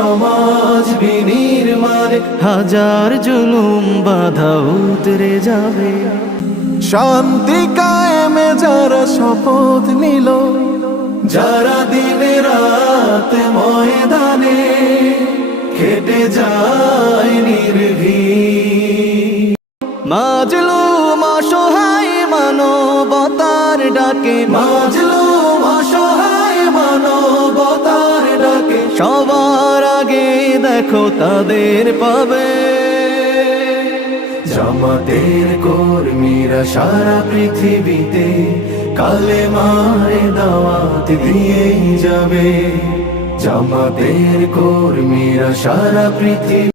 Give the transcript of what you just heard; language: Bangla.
সমাজ বিনির্মাণ হাজার জুলুম বাধা উতরে যাবে। শান্তি কায়েমে যারা শপথ নিল যারা দিনে রাত ময়দানে খেটে যায় নির্ভীক। মাজলুম অসহায় মানবতার ডাকে মাজলুম অসহায় মানবতার ডাকে সবার আগে দেখো তাদের পাবে। জামাতের কর্মীরা সারা পৃথিবীতে কালে মারে দাওয়াত দিয়েই যাবে। জামাতের কর্মীরা সারা পৃথিবী